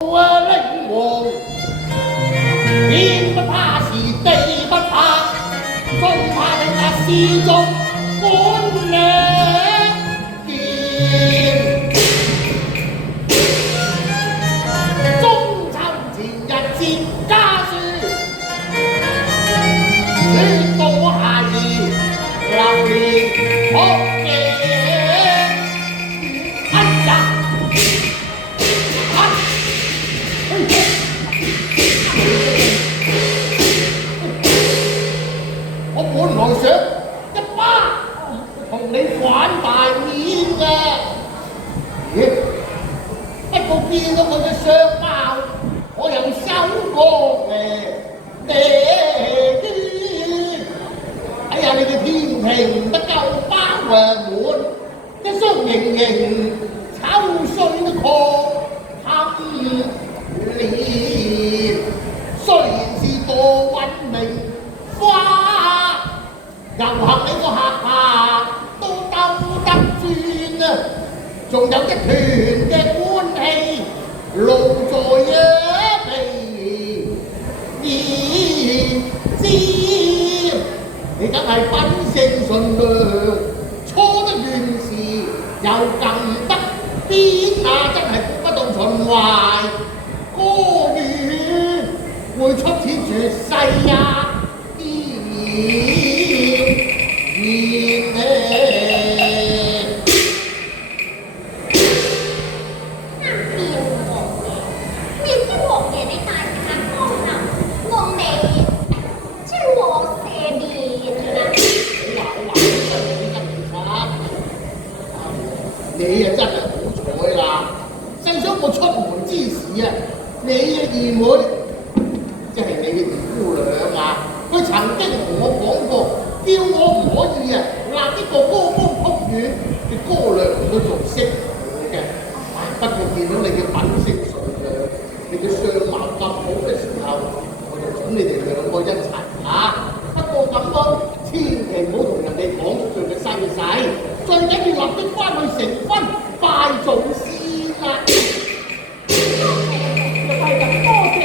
靈王，天不怕時，地不怕，仲怕你那士族官力見。中秋前日接家書，宣告我下兒流連學記。我本來想一巴同你反大面嘅，不過見到佢嘅相貌，我又收過哎呀，你嘅天庭得夠包圍滿，一雙盈盈秋水的確堪憐。雖然是多運明花，又合你個下巴都兜得轉啊！仲有一團嘅官氣露在鼻尖，你梗係品性純良，初得亂事又更得邊啊！真係估不到秦淮歌院會出此絕世啊！你啊真係好彩啦！正想我出門之時啊，你嘅二妹，即係你嘅二姑娘啊，佢曾經同我講過，叫我唔可以啊立呢個歌風曲院嘅哥娘去做媳婦嘅。不過見到你嘅品性純良，你嘅相貌咁好嘅時候，我就準你哋兩個一齊嚇。不過咁咯，千祈唔好同人哋講出佢嘅身世，最緊要立即翻去成婚拜祖先啦。就係咁，多謝咧。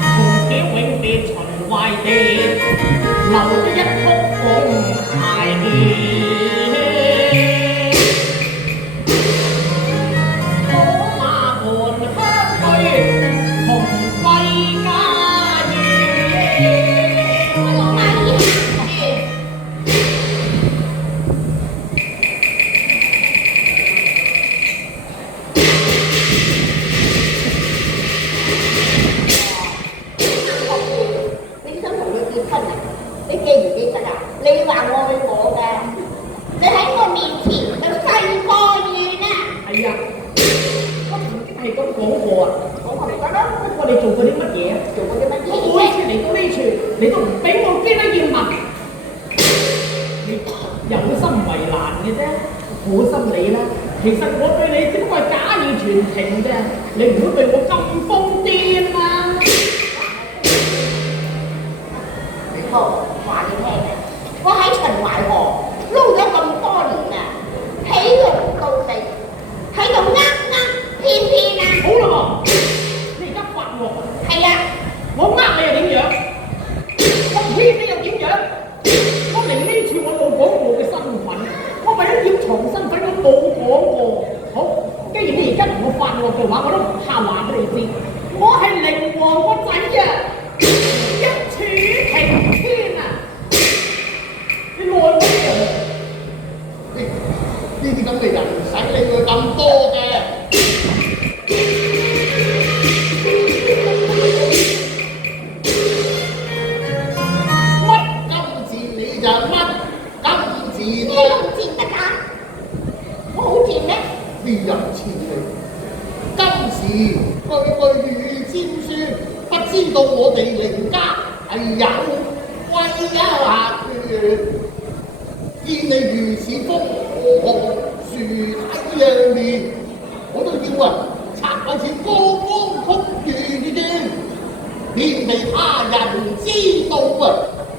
從此永別秦淮地，留咗一曲鳳諧面。你都唔俾我經得要問，你有心為難嘅啫，好心你啦。其實我對你只不過係假意傳情啫，你唔會對我咁瘋癲啊！好，話你聽啊，我喺秦淮河撈咗咁多年啊，起龍到地，喺度騙啊！好啦喎，你而家發惡啊？係啊，我你又點樣？你又點樣？我嚟呢處我冇講過嘅身份，我為咗要藏身份，我冇講過。好，既然你而家同我發惡嘅話，我都唔怕話俾你知，我係靈王個仔啊！一柱擎天啊！你愛我咩？呢啲咁嘅人唔使理佢咁多嘅。邊有千里？今時句句語尖酸，不知道我哋凌家係有威壓權。見你如此風和樹體樣面，我都要拆鬼似歌風曲願嘅，便被他人知道啊！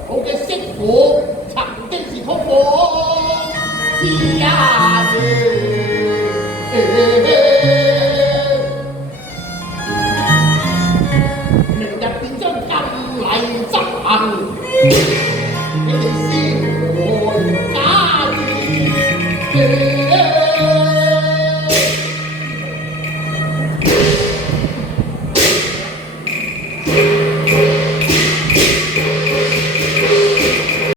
我嘅媳婦家明日便將禁例執行，你哋先回家園。